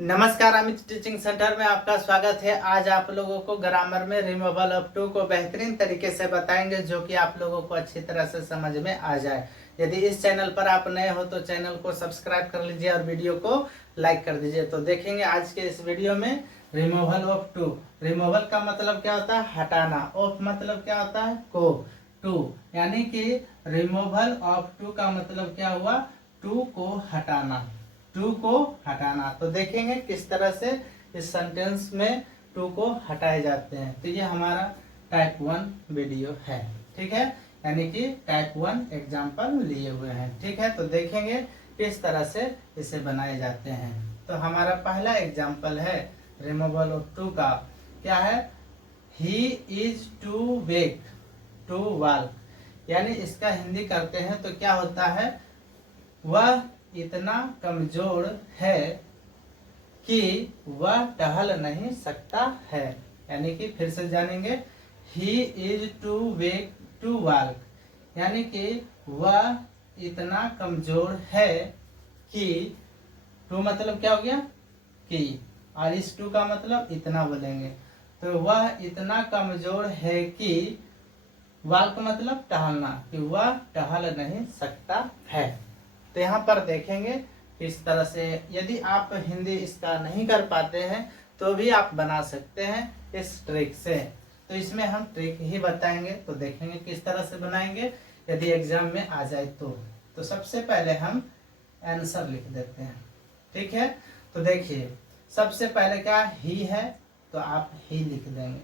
नमस्कार, Amit teaching centre में आपका स्वागत है। आज आप लोगों को ग्रामर में रिमूवल ऑफ टू को बेहतरीन तरीके से बताएंगे, जो कि आप लोगों को अच्छी तरह से समझ में आ जाए। यदि इस चैनल पर आप नए हो तो चैनल को सब्सक्राइब कर लीजिए और वीडियो को लाइक कर दीजिए। तो देखेंगे आज के इस वीडियो में रिमूवल ऑफ टू। रिमूवल का मतलब क्या होता है? हटाना। ऑफ मतलब क्या होता है? को। टू यानी कि रिमूवल ऑफ टू का मतलब क्या हुआ? टू को हटाना। टू को हटाना। तो देखेंगे किस तरह से इस सेंटेंस में टू को हटाए जाते हैं। तो ये हमारा टाइप 1 वीडियो है, ठीक है, यानी कि टाइप 1 एग्जाम्पल लिए हुए हैं, ठीक है। तो देखेंगे किस तरह से इसे बनाए जाते हैं। तो हमारा पहला एग्जाम्पल है रिमूवल ऑफ टू का। क्या है? He is too weak to walk, यानी इसका हिंदी करते हैं तो क्या होता है? वह इतना कमजोर है कि वह टहल नहीं सकता है। यानी कि फिर से जानेंगे, he is too weak to walk, यानी कि वह इतना कमजोर है कि, टू मतलब क्या हो गया? कि, और इस टू का मतलब इतना बोलेंगे। तो वह इतना कमजोर है कि, वॉक मतलब टहलना, कि वह टहल नहीं सकता है। तो यहाँ पर देखेंगे इस तरह से। यदि आप हिंदी इसका नहीं कर पाते हैं तो भी आप बना सकते हैं इस ट्रिक से। तो इसमें हम ट्रिक ही बताएंगे, तो देखेंगे किस तरह से बनाएंगे यदि एग्जाम में आ जाए तो सबसे पहले हम आंसर लिख देते हैं, ठीक है। तो देखिए सबसे पहले क्या ही है, तो आप ही लिख देंगे,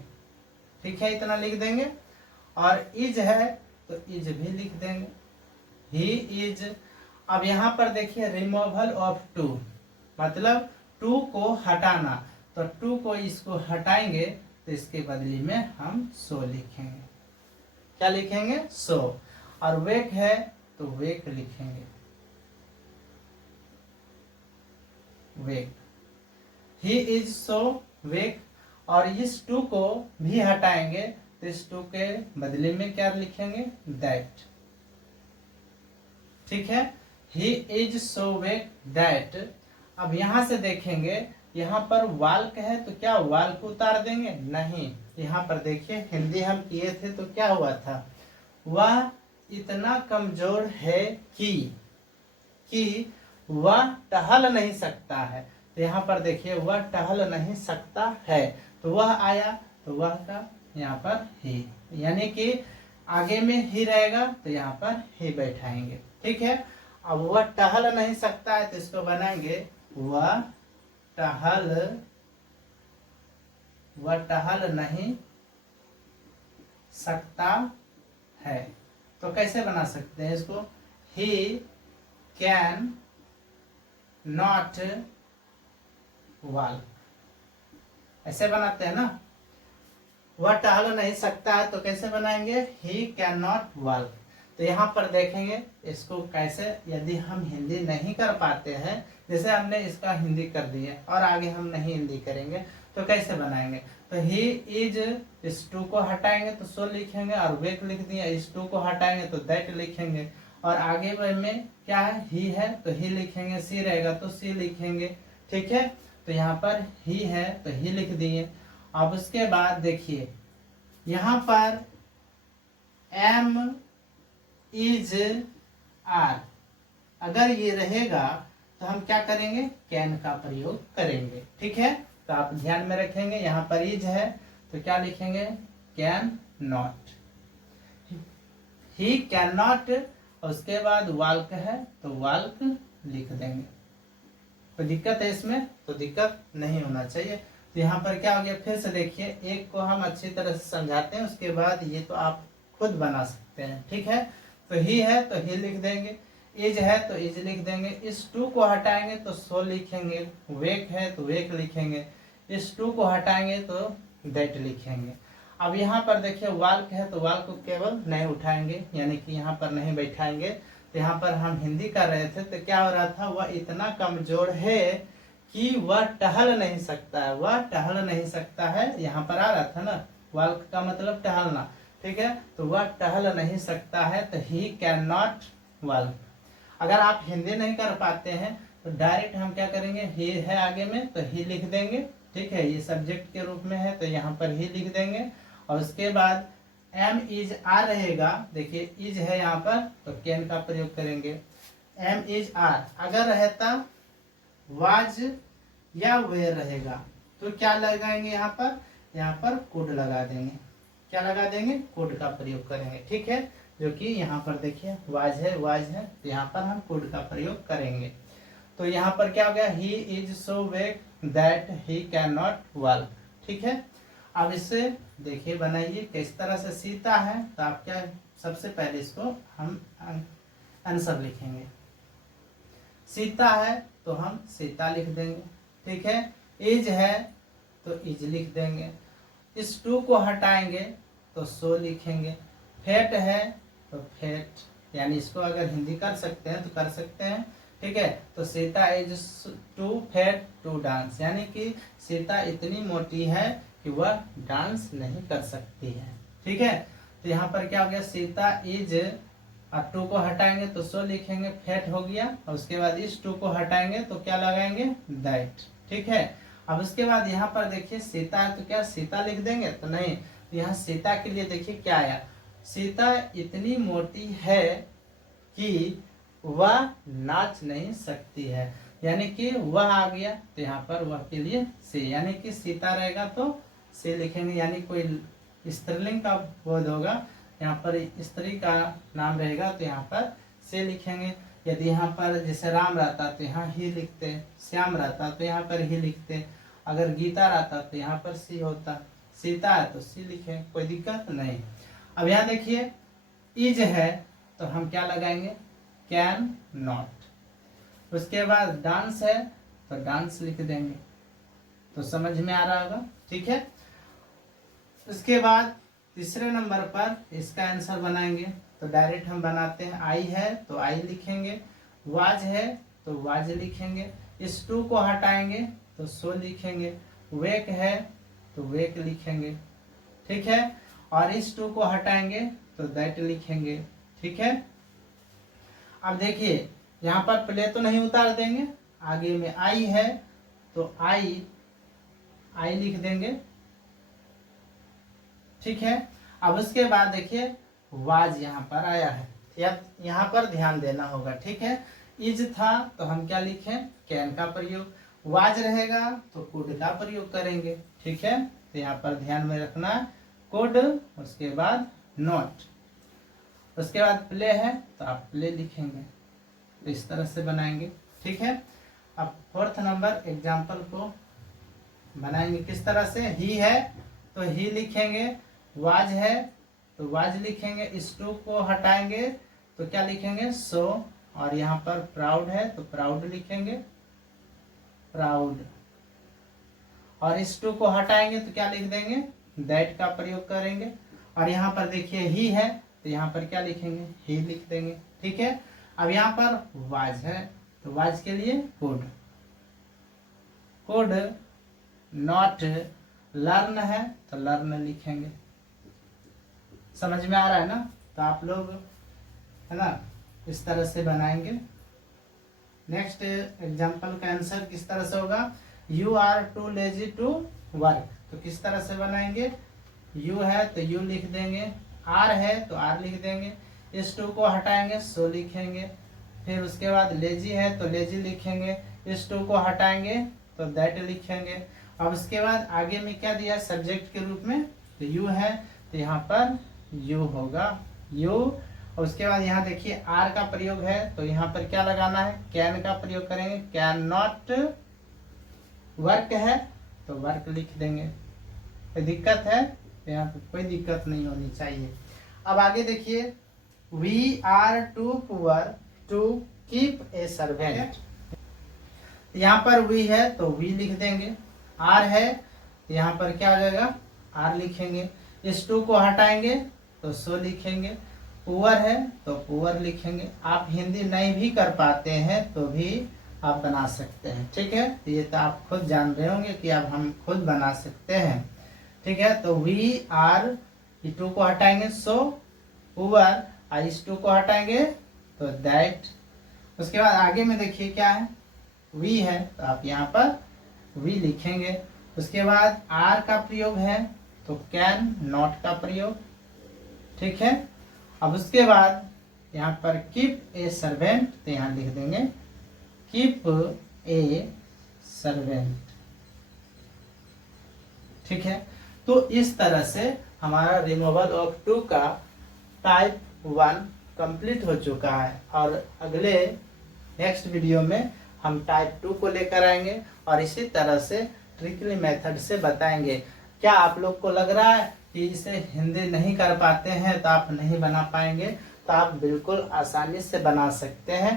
ठीक है, इतना लिख देंगे। और इज है तो इज भी लिख देंगे, ही इज। अब यहाँ पर देखिए रिमूवल ऑफ टू मतलब टू को हटाना। तो टू को इसको हटाएंगे तो इसके बदले में हम सो लिखेंगे। क्या लिखेंगे? सो। और वेक है तो वेक लिखेंगे, वेक। ही इज सो वेक। और इस टू को भी हटाएंगे तो इस टू के बदले में क्या लिखेंगे? दैट, ठीक है। He is so weak that। अब यहां से देखेंगे, यहाँ पर वाल्क है तो क्या वाल्क उतार देंगे? नहीं। यहाँ पर देखिए हिंदी हम किए थे तो क्या हुआ था? वह इतना कमजोर है कि वह टहल नहीं सकता है। तो यहाँ पर देखिए वह टहल नहीं सकता है, तो वह आया तो वह का यहाँ पर ही, यानी कि आगे में ही रहेगा तो यहाँ पर ही बैठाएंगे, ठीक है। अब वह टहल नहीं सकता है तो इसको बनाएंगे वह टहल नहीं सकता है। तो कैसे बना सकते हैं इसको? ही कैन नॉट वॉक, ऐसे बनाते हैं ना। वह टहल नहीं सकता है तो कैसे बनाएंगे? He can not walk. तो यहाँ पर देखेंगे इसको कैसे, यदि हम हिंदी नहीं कर पाते हैं, जैसे हमने इसका हिंदी कर दिया और आगे हम नहीं हिंदी करेंगे, तो कैसे बनाएंगे? तो ही इज, इस टू को हटाएंगे तो सो लिखेंगे और वेक लिख दिया। इस टू को हटाएंगे तो दैट लिखेंगे। और आगे में क्या है? ही है तो ही लिखेंगे, सी रहेगा तो सी लिखेंगे, ठीक है। तो यहाँ पर ही है तो ही लिख दिए। अब उसके बाद देखिए यहाँ पर एम इज आर, अगर ये रहेगा तो हम क्या करेंगे? कैन का प्रयोग करेंगे, ठीक है। तो आप ध्यान में रखेंगे, यहाँ पर इज है तो क्या लिखेंगे? Can not. He can not, और उसके बाद वाल्क है तो वाल्क लिख देंगे। कोई दिक्कत है इसमें? तो दिक्कत नहीं होना चाहिए। तो यहाँ पर क्या हो गया? फिर से देखिए, एक को हम अच्छी तरह से समझाते हैं, उसके बाद ये तो आप खुद बना सकते हैं, ठीक है। तो ही है तो ही लिख देंगे, इज है तो इज लिख देंगे। इस टू को हटाएंगे तो सो लिखेंगे, वेक है तो वेक लिखेंगे। इस टू को हटाएंगे तो दैट लिखेंगे। अब यहाँ पर देखिए वाल्क है तो वाल्क को केवल नहीं उठाएंगे, यानी कि यहाँ पर नहीं बैठाएंगे। तो यहाँ पर हम हिंदी कर रहे थे तो क्या हो रहा था? वह इतना कमजोर है कि वह टहल नहीं सकता है, वह टहल नहीं सकता है, यहाँ पर आ रहा था ना। वाल्क का मतलब टहलना, ठीक है। तो वह टहल नहीं सकता है तो ही कैन नॉट वॉक। अगर आप हिंदी नहीं कर पाते हैं तो डायरेक्ट हम क्या करेंगे, ही है आगे में तो ही लिख देंगे, ठीक है, ये सब्जेक्ट के रूप में है तो यहाँ पर ही लिख देंगे। और उसके बाद एम इज आर रहेगा, देखिए इज है यहाँ पर तो कैन का प्रयोग करेंगे। एम इज आर अगर रहता वाज या वेयर रहेगा तो क्या लगाएंगे, यहाँ पर कोड लगा देंगे। क्या लगा देंगे, कोड का प्रयोग करेंगे, ठीक है। जो कि यहाँ पर देखिए वाज है तो यहाँ पर हम कोड का प्रयोग करेंगे। तो यहाँ पर क्या हो गया, he is so weak that he can not walk, ठीक है। अब इसे देखिए बनाइए किस तरह से। सीता है तो आप क्या, सबसे पहले इसको हम आंसर लिखेंगे। सीता है तो हम सीता लिख देंगे, ठीक है। इज है तो इज लिख देंगे। इस टू को हटाएंगे तो सो लिखेंगे। फेट है तो फेट, यानी इसको अगर हिंदी कर सकते हैं तो कर सकते हैं, ठीक है। तो Sita is too fat to dance, यानी कि सीता इतनी मोटी है कि वह डांस नहीं कर सकती है, ठीक है। तो यहाँ पर क्या हो गया, सीता इज, और टू को हटाएंगे तो सो लिखेंगे, फेट हो गया। और उसके बाद इस टू को हटाएंगे तो क्या लगाएंगे, दैट, ठीक है। अब उसके बाद यहाँ पर देखिए सीता है तो क्या सीता लिख देंगे, तो नहीं। तो यहाँ सीता के लिए देखिए क्या आया, सीता इतनी मोटी है कि वह नाच नहीं सकती है, यानी कि वह आ गया तो यहाँ पर वह के लिए से, यानी कि सीता रहेगा तो से लिखेंगे, यानी कोई स्त्रीलिंग का बोध होगा, यहाँ पर स्त्री का नाम रहेगा तो यहाँ पर से लिखेंगे। यदि यहाँ पर जैसे राम रहता तो यहाँ ही लिखते, श्याम रहता तो यहाँ पर ही लिखते, अगर गीता रहता तो यहाँ पर सी होता, सीता है तो सी लिखे, कोई दिक्कत नहीं। अब यहाँ देखिए इज है तो हम क्या लगाएंगे, कैन नॉट। उसके बाद डांस है तो डांस लिख देंगे, तो समझ में आ रहा होगा, ठीक है। उसके बाद तीसरे नंबर पर इसका आंसर बनाएंगे, तो डायरेक्ट हम बनाते हैं। आई है तो आई लिखेंगे, वाज है तो वाज लिखेंगे, इस टू को हटाएंगे तो सो लिखेंगे, वेक है तो वेक लिखेंगे, ठीक है। और इस टू को हटाएंगे तो दैट लिखेंगे, ठीक है। अब देखिए यहाँ पर प्ले तो नहीं उतार देंगे, आगे में आई है तो आई लिख देंगे, ठीक है। अब उसके बाद देखिए वाज यहाँ पर आया है, यहाँ पर ध्यान देना होगा, ठीक है। इज था तो हम क्या लिखें, कैन का प्रयोग। वाज रहेगा तो कुड का प्रयोग करेंगे, ठीक है। तो यहाँ पर ध्यान में रखना कुड, उसके बाद नॉट, उसके बाद प्ले है तो आप प्ले लिखेंगे, तो इस तरह से बनाएंगे, ठीक है। अब फोर्थ नंबर एग्जाम्पल को बनाएंगे किस तरह से। ही है तो ही लिखेंगे, वाज है तो वाज लिखेंगे, इस टू को हटाएंगे तो क्या लिखेंगे, सो। और यहाँ पर प्राउड है तो प्राउड लिखेंगे, प्राउड। और इस टू को हटाएंगे तो क्या लिख देंगे, दैट का प्रयोग करेंगे। और यहाँ पर देखिए ही है तो यहाँ पर क्या लिखेंगे, ही लिख देंगे, ठीक है। अब यहाँ पर वाज है तो वाज के लिए कुड, कुड नॉट। लर्न है तो लर्न लिखेंगे, समझ में आ रहा है ना। तो आप लोग है ना इस तरह से बनाएंगे। नेक्स्ट एग्जांपल का आंसर किस तरह से होगा, you are too lazy to work, तो किस तरह से बनाएंगे, यू है तो यू लिख देंगे, आर है तो आर लिख देंगे, इस टू को हटाएंगे सो लिखेंगे, फिर उसके बाद लेजी है तो लेजी लिखेंगे, इस टू को हटाएंगे तो दैट लिखेंगे। अब उसके बाद आगे में क्या दिया सब्जेक्ट के रूप में, तो यू है तो यहाँ पर यू होगा, यू। और उसके बाद यहाँ देखिए आर का प्रयोग है तो यहाँ पर क्या लगाना है, कैन का प्रयोग करेंगे, कैन नॉट वर्क है तो वर्क लिख देंगे। कोई दिक्कत है, तो यहाँ पर कोई दिक्कत नहीं होनी चाहिए। अब आगे देखिए, we are too poor to keep a servant, यहाँ पर वी है तो वी लिख देंगे, आर है यहाँ पर क्या हो जाएगा, आर लिखेंगे, इस टू को हटाएंगे तो सो लिखेंगे, पुअर है तो पुअर लिखेंगे। आप हिंदी नहीं भी कर पाते हैं तो भी आप बना सकते हैं, ठीक है। तो ये तो आप खुद जान रहे होंगे कि अब हम खुद बना सकते हैं, ठीक है। तो वी आर, टू को हटाएंगे सो पुअर, और इस टू को हटाएंगे तो दैट। उसके बाद आगे में देखिए क्या है, वी है तो आप यहाँ पर वी लिखेंगे। उसके बाद आर का प्रयोग है तो कैन नॉट का प्रयोग, ठीक है। अब उसके बाद यहाँ पर कीप ए सर्वेंट तो यहाँ लिख देंगे कीप ए सर्वेंट, ठीक है। तो इस तरह से हमारा रिमूवल ऑफ टू का टाइप 1 कंप्लीट हो चुका है और अगले नेक्स्ट वीडियो में हम टाइप 2 को लेकर आएंगे और इसी तरह से ट्रिकली मेथड से बताएंगे। क्या आप लोग को लग रहा है कि इसे हिंदी नहीं कर पाते हैं तो आप नहीं बना पाएंगे? तो आप बिल्कुल आसानी से बना सकते हैं।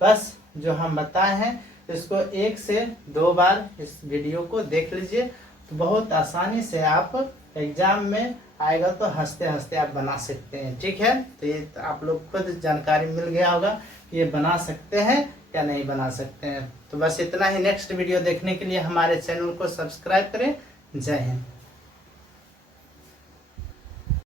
बस जो हम बताए हैं इसको 1 से 2 बार इस वीडियो को देख लीजिए तो बहुत आसानी से आप एग्जाम में आएगा तो हंसते हंसते आप बना सकते हैं, ठीक है। तो ये आप लोग खुद जानकारी मिल गया होगा कि ये बना सकते हैं या नहीं बना सकते हैं। तो बस इतना ही। नेक्स्ट वीडियो देखने के लिए हमारे चैनल को सब्सक्राइब करें। जय हिंद।